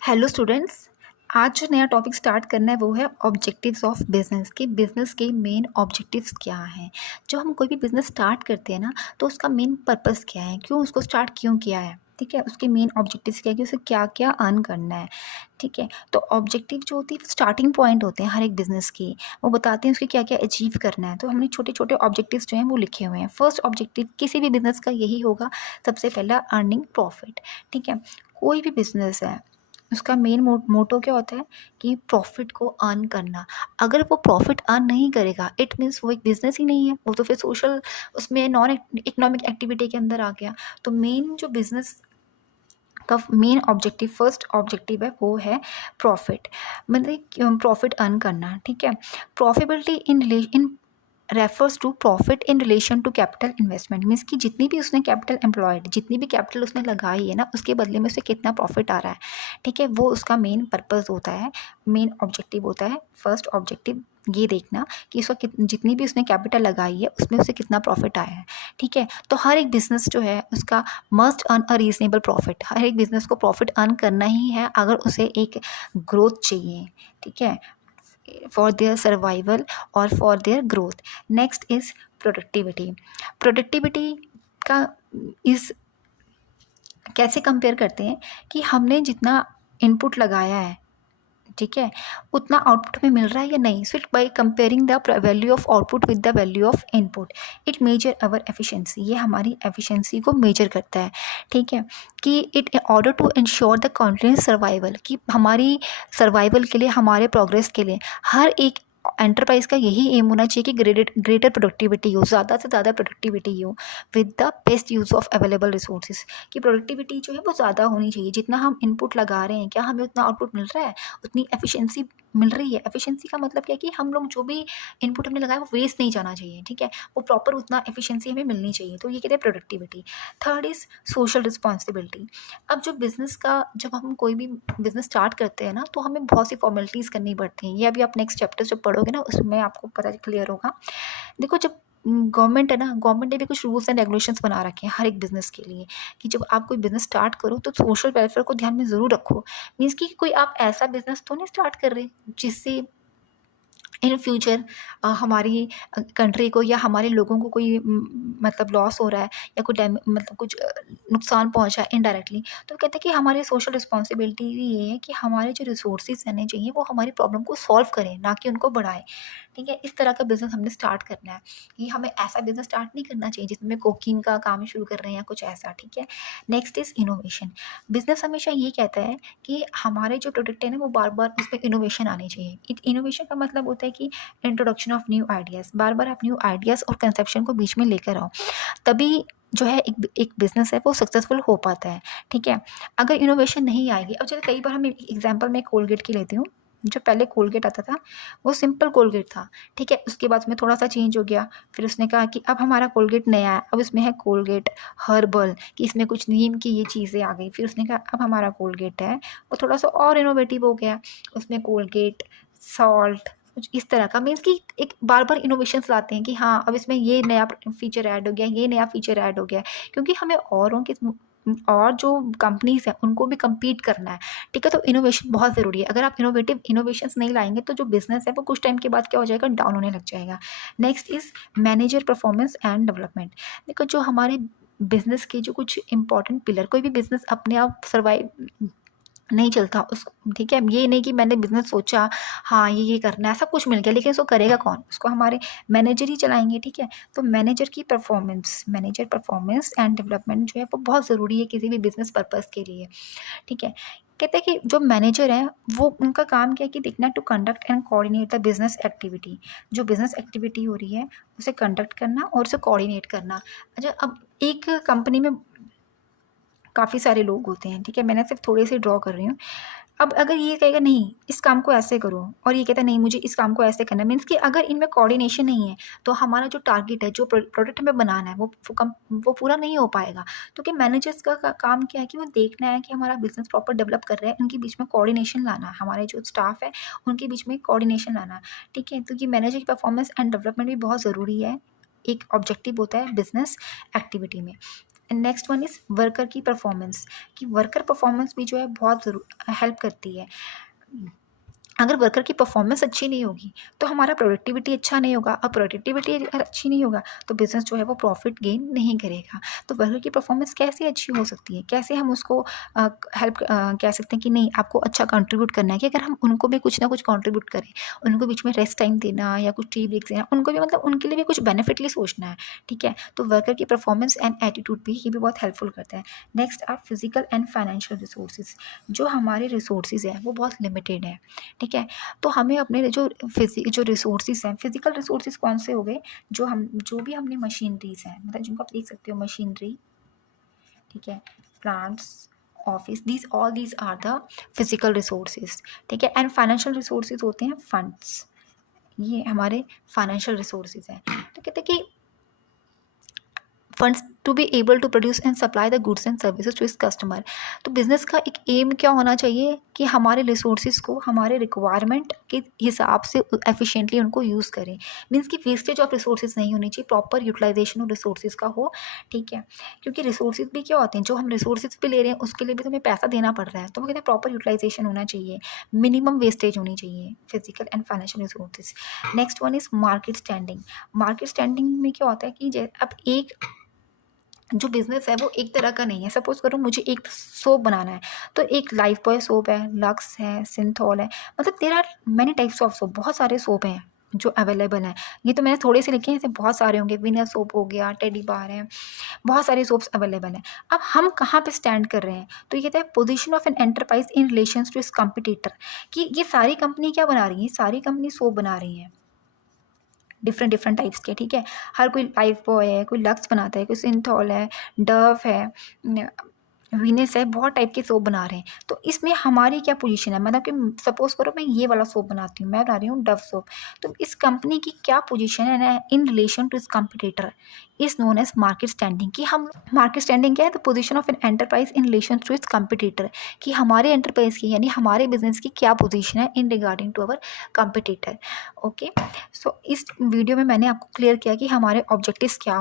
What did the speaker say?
Hello students. आज जो नया टॉपिक स्टार्ट करना है वो है ऑब्जेक्टिव्स ऑफ बिजनेस के बिजनेस के मेन ऑब्जेक्टिव्स क्या हैं। जो हम कोई भी बिजनेस स्टार्ट करते हैं ना, तो उसका मेन पर्पस क्या है, क्यों उसको स्टार्ट क्यों किया है, ठीक है। उसके मेन ऑब्जेक्टिव्स क्या है कि उसे क्या क्या अर्न करना है, ठीक है। तो ऑब्जेक्टिव जो होती है स्टार्टिंग पॉइंट होते हैं हर एक बिजनेस की, वो बताते हैं उसके क्या क्या अचीव करना है। तो हमने छोटे छोटे ऑब्जेक्टिव्स जो हैं वो लिखे हुए हैं। फर्स्ट ऑब्जेक्टिव किसी भी बिजनेस का यही होगा, सबसे पहला अर्निंग प्रॉफिट, ठीक है। कोई भी बिजनेस है उसका मेन मोटो क्या होता है कि प्रॉफिट को अर्न करना। अगर वो प्रॉफिट अर्न नहीं करेगा इट मीन्स वो एक बिजनेस ही नहीं है, वो तो फिर सोशल उसमें नॉन इकोनॉमिक एक्टिविटी के अंदर आ गया। तो मेन जो बिजनेस का मेन ऑब्जेक्टिव फर्स्ट ऑब्जेक्टिव है वो है प्रॉफिट, मतलब प्रॉफिट अर्न करना, ठीक है। Profitability in refers to profit in relation to capital investment, means कि जितनी भी उसने कैपिटल एम्प्लॉयड, जितनी भी कैपिटल उसने लगाई है ना, उसके बदले में उसे कितना प्रॉफिट आ रहा है, ठीक है। वो उसका मेन पर्पस होता है, मेन ऑब्जेक्टिव होता है। फर्स्ट ऑब्जेक्टिव ये देखना कि उसका जितनी भी उसने कैपिटल लगाई है उसमें उसे कितना प्रॉफिट आया है, ठीक है। तो हर एक बिजनेस जो है उसका must earn a reasonable profit, हर एक बिजनेस को प्रॉफिट अर्न करना ही है अगर उसे एक ग्रोथ चाहिए, ठीक है, फॉर देयर सर्वाइवल और for their growth. Next is productivity. Productivity का इस कैसे कंपेयर करते हैं कि हमने जितना इनपुट लगाया है, ठीक है, उतना आउटपुट हमें मिल रहा है या नहीं। So it by comparing the value of output with the value of input it measure our efficiency, ये हमारी एफिशिएंसी को मेजर करता है, ठीक है। कि it in order to ensure the continuous survival, कि हमारी सर्वाइवल के लिए, हमारे प्रोग्रेस के लिए हर एक एंटरप्राइज का यही एम होना चाहिए कि ग्रेटर प्रोडक्टिविटी हो, ज़्यादा से ज़्यादा प्रोडक्टिविटी हो with the best use of available resources. कि प्रोडक्टिविटी जो है वो ज़्यादा होनी चाहिए, जितना हम इनपुट लगा रहे हैं क्या हमें उतना आउटपुट मिल रहा है, उतनी एफिशिएंसी मिल रही है। एफिशिएंसी का मतलब क्या है कि हम लोग जो भी इनपुट हमने लगाया वो वेस्ट नहीं जाना चाहिए, ठीक है, वो प्रॉपर उतना एफिशिएंसी हमें मिलनी चाहिए। तो ये कहते हैं productivity. Third is social responsibility. अब जो बिजनेस का, जब हम कोई भी बिजनेस स्टार्ट करते हैं ना, तो हमें बहुत सी फॉर्मेलिटीज़ करनी पड़ती हैं। ये अभी आप नेक्स्ट चैप्टर जब पढ़ोगे ना उसमें आपको पता क्लियर होगा। देखो, जब गवर्नमेंट है ना, गवर्नमेंट ने भी कुछ रूल्स एंड रेगुलेशंस बना रखे हैं हर एक बिजनेस के लिए कि जब आप कोई बिजनेस स्टार्ट करो तो सोशल वेलफेयर को ध्यान में ज़रूर रखो। मीन्स कि कोई आप ऐसा बिजनेस तो नहीं स्टार्ट कर रहे जिससे इन फ्यूचर हमारी कंट्री को या हमारे लोगों को कोई मतलब लॉस हो रहा है या कोई मतलब कुछ नुकसान पहुंचा है इनडायरेक्टली। तो कहते हैं कि हमारी सोशल रिस्पॉन्सिबिलिटी भी ये है कि हमारे जो रिसोर्सेज रहने चाहिए वो हमारी प्रॉब्लम को सॉल्व करें, ना कि उनको बढ़ाएं, ठीक है। इस तरह का बिजनेस हमने स्टार्ट करना है। ये हमें ऐसा बिजनेस स्टार्ट नहीं करना चाहिए जिसमें कोकीन का काम शुरू कर रहे हैं या कुछ ऐसा, ठीक है। Next is innovation. बिजनेस हमेशा ये कहता है कि हमारे जो प्रोडक्ट है ना वो बार बार उसमें इनोवेशन आनी चाहिए। इनोवेशन का मतलब होता है कि इंट्रोडक्शन ऑफ न्यू आइडियाज़, बार बार आप न्यू आइडियाज़ और कंसेप्शन को बीच में लेकर आओ, तभी जो है एक बिजनेस है वो सक्सेसफुल हो पाता है, ठीक है। अगर इनोवेशन नहीं आएगी, अब जैसे कई बार हम एग्जाम्पल मैं कोलगेट की लेती हूँ। जो पहले कोलगेट आता था वो सिंपल कोलगेट था, ठीक है। उसके बाद उसमें थोड़ा सा चेंज हो गया, फिर उसने कहा कि अब हमारा कोलगेट नया है, अब इसमें है कोलगेट हर्बल, कि इसमें कुछ नीम की ये चीज़ें आ गई। फिर उसने कहा अब हमारा कोलगेट है वो थोड़ा सा और इनोवेटिव हो गया, उसमें कोलगेट सॉल्ट कुछ इस तरह का। मीन्स कि एक बार बार इनोवेशंस लाते हैं कि हाँ अब इसमें ये नया फीचर ऐड हो गया, ये नया फीचर ऐड हो गया, क्योंकि हमें औरों के और जो कंपनीज हैं उनको भी compete करना है, ठीक है। तो इनोवेशन बहुत ज़रूरी है। अगर आप इनोवेशंस नहीं लाएंगे तो जो बिजनेस है वो कुछ टाइम के बाद क्या हो जाएगा, डाउन होने लग जाएगा। Next is manager performance and development. देखो, जो हमारे बिजनेस के जो कुछ इंपॉर्टेंट पिलर, कोई भी बिजनेस अपने आप सर्वाइव नहीं चलता उस, ठीक है। ये नहीं कि मैंने बिजनेस सोचा हाँ ये करना है, सब कुछ मिल गया, लेकिन उसको करेगा कौन, उसको हमारे मैनेजर ही चलाएंगे, ठीक है। तो मैनेजर परफॉर्मेंस एंड डेवलपमेंट जो है वो बहुत ज़रूरी है किसी भी बिजनेस पर्पज़ के लिए, ठीक है। कहते हैं कि जो मैनेजर हैं वो, उनका काम क्या है कि देखना to conduct and coordinate the business activity. जो बिजनेस एक्टिविटी हो रही है उसे कंडक्ट करना और उसे कोऑर्डिनेट करना। अच्छा, अब एक कंपनी में काफ़ी सारे लोग होते हैं, ठीक है, मैंने सिर्फ थोड़े से ड्रॉ कर रही हूँ। अब अगर ये कहेगा नहीं इस काम को ऐसे करो और ये कहता है नहीं मुझे इस काम को ऐसे करना है, मीन्स कि अगर इनमें कोऑर्डिनेशन नहीं है तो हमारा जो टारगेट है, जो प्रोडक्ट हमें बनाना है वो पूरा नहीं हो पाएगा। तो कि मैनेजर्स का काम क्या है कि वो देखना है कि हमारा बिजनेस प्रॉपर डेवलप कर रहे हैं, उनके बीच में कोऑर्डिनेशन लाना, हमारे जो स्टाफ है उनके बीच में कोऑर्डिनेशन लाना, ठीक है। तो ये मैनेजर की परफॉर्मेंस एंड डेवलपमेंट भी बहुत ज़रूरी है, एक ऑब्जेक्टिव होता है बिजनेस एक्टिविटी में। नेक्स्ट वन इज़ वर्कर की परफॉर्मेंस, कि वर्कर परफॉर्मेंस भी जो है बहुत हेल्प करती है। अगर वर्कर की परफॉर्मेंस अच्छी नहीं होगी तो हमारा प्रोडक्टिविटी अच्छा नहीं होगा, और प्रोडक्टिविटी अगर अच्छी नहीं होगा तो बिज़नेस जो है वो प्रॉफिट गेन नहीं करेगा। तो वर्कर की परफॉर्मेंस कैसे अच्छी हो सकती है, कैसे हम उसको हेल्प कह सकते हैं कि नहीं आपको अच्छा कंट्रीब्यूट करना है, कि अगर हम उनको भी कुछ ना कुछ कंट्रीब्यूट करें, उनको बीच में रेस्ट टाइम देना या कुछ टी ब्रेक्स देना, उनको भी मतलब उनके लिए भी कुछ बेनिफिटली सोचना है, ठीक है। तो वर्कर की परफॉर्मेंस एंड एटीट्यूड भी ये भी बहुत हेल्पफुल करता है। Next are physical and financial resources. जो हमारे रिसोर्सेज हैं वो बहुत लिमिटेड है, ठीक है। तो हमें अपने जो रिसोर्सेज हैं, फिजिकल रिसोर्सेज कौन से हो गए, जो भी हमने मशीनरीज हैं, मतलब जिनको आप देख सकते हो मशीनरी, ठीक है, plants, office, these are the physical resources, ठीक है। एंड फाइनेंशियल रिसोर्सेज होते हैं फंड्स, ये हमारे फाइनेंशियल रिसोर्सेज हैं। तो कहते हैं कि funds to be able to produce and supply the goods and services to its customer. तो बिजनेस का एक एम क्या होना चाहिए कि हमारे रिसोर्सेज को हमारे रिक्वायरमेंट के हिसाब से एफिशिएंटली उनको यूज़ करें। मीन्स कि वेस्टेज ऑफ रिसोर्सेज नहीं होनी चाहिए, प्रॉपर यूटिलाइजेशन ऑफ रिसोर्सेज का हो, ठीक है। क्योंकि रिसोर्सेज भी क्या होते हैं, जो हम रिसोर्सेज पे ले रहे हैं उसके लिए भी तो हमें पैसा देना पड़ रहा है, तो वो कहते हैं प्रॉपर यूटिलाइजेशन होना चाहिए, मिनिमम वेस्टेज होनी चाहिए, physical and financial resources. Next one is market standing. Market standing में क्या होता है कि अब एक जो बिज़नेस है वो एक तरह का नहीं है। सपोज़ करो मुझे एक सोप बनाना है, तो एक लाइफ बॉय सोप है, लक्स है, सिंथॉल है, मतलब there are many types of soap, बहुत सारे सोप हैं जो अवेलेबल हैं। ये तो मैंने थोड़े से लिखे हैं, ऐसे बहुत सारे होंगे, विनर सोप हो गया, टेडी बार है, बहुत सारे सोप्स अवेलेबल हैं। अब हम कहाँ पे स्टैंड कर रहे हैं, तो ये कहता है position of an enterprise in relations to its competitor, कि ये सारी कंपनी क्या बना रही है, सारी कंपनी सोप बना रही हैं डिफरेंट डिफरेंट टाइप्स के, ठीक है। हर कोई लाइफ बॉय है, कोई लक्स बनाता है, कोई सिंथॉल है, डव है, वीनस है, बहुत टाइप के सोप बना रहे हैं। तो इसमें हमारी क्या पोजीशन है, मतलब कि सपोज करो मैं ये वाला सोप बनाती हूँ, मैं बना रही हूँ डव सोप, तो इस कंपनी की क्या पोजीशन है in relation to its competitor is known as market standing. कि हम मार्केट स्टैंडिंग क्या है, the position of an enterprise in relation to its competitor, कि हमारे एंटरप्राइज की यानी हमारे बिजनेस की क्या पोजीशन है in regarding to our competitor. Okay, so इस वीडियो में मैंने आपको क्लियर किया कि हमारे ऑब्जेक्टिव्स क्या